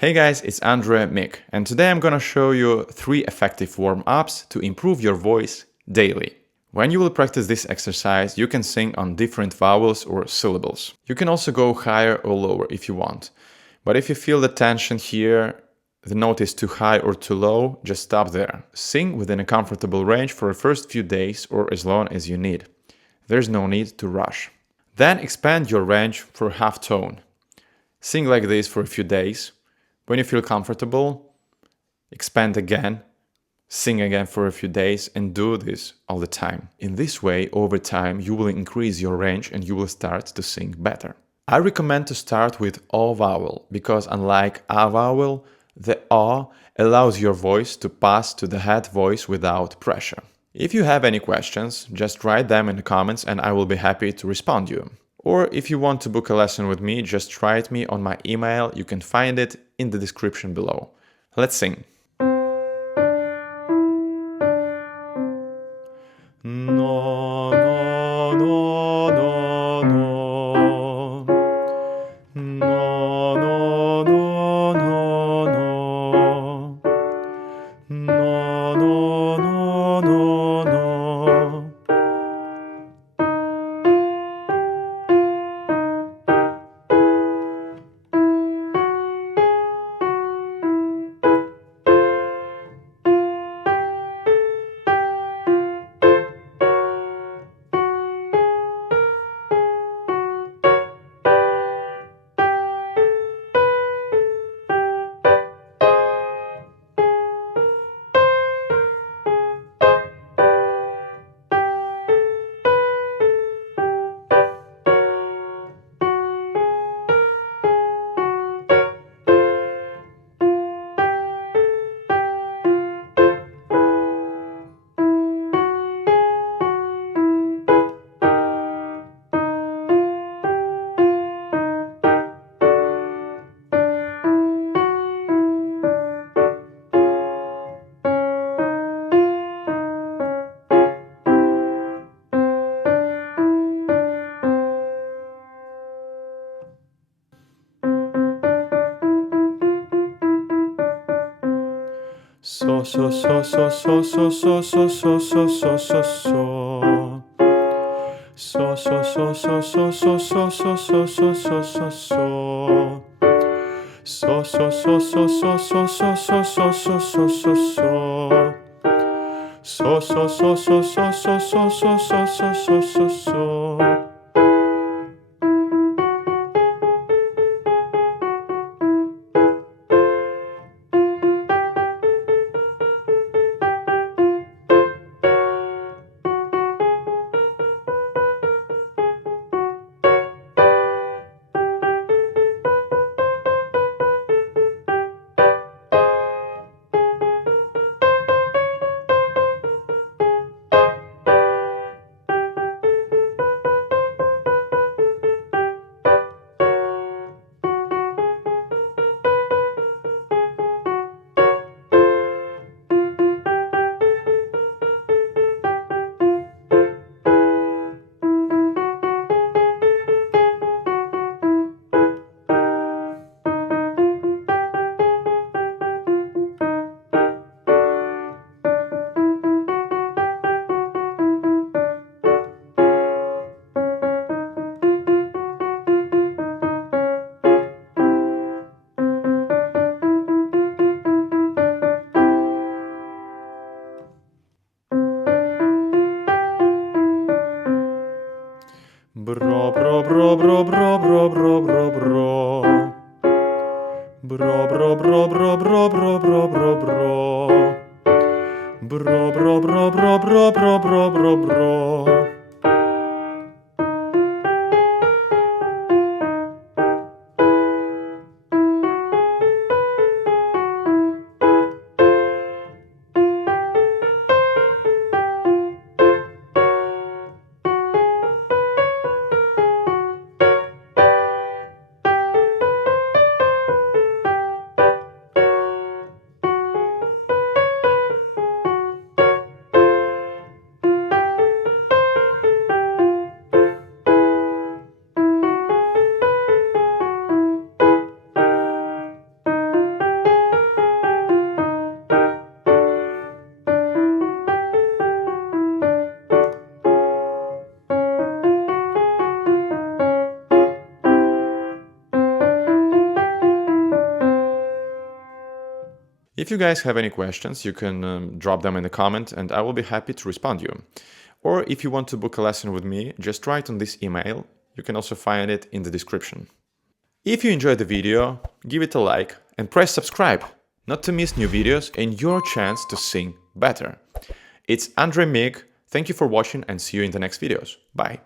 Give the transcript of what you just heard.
Hey guys, it's Andrey Mik, and today I'm gonna show you 3 effective warm-ups to improve your voice daily. When you will practice this exercise, you can sing on different vowels or syllables. You can also go higher or lower if you want. But if you feel the tension here, the note is too high or too low, just stop there. Sing within a comfortable range for the first few days or as long as you need. There's no need to rush. Then expand your range for half tone. Sing like this for a few days. When you feel comfortable, expand again, sing again for a few days, and do this all the time. In this way, over time, you will increase your range and you will start to sing better. I recommend to start with O vowel because unlike A vowel, the O allows your voice to pass to the head voice without pressure. If you have any questions, just write them in the comments and I will be happy to respond to you. Or if you want to book a lesson with me, just write me on my email. You can find it in the description below. Let's sing. No, no, no, no, no. No, no, no, no, no. No, no, no, no, no. So so so so so so so so so so so so so. So so so so so so so so so so so so so. So so so so so so so so so so so so so. So so so so so so so so so so so so. Bro bro bro bro bro bro bro bro bro. Bro bro bro bro bro bro bro bro bro. Bro bro bro bro bro bro bro bro bro. If you guys have any questions, you can drop them in the comment and I will be happy to respond to you. Or if you want to book a lesson with me, just write on this email. You can also find it in the description. If you enjoyed the video, give it a like and press subscribe, not to miss new videos and your chance to sing better. It's Andrey Mik. Thank you for watching and see you in the next videos. Bye.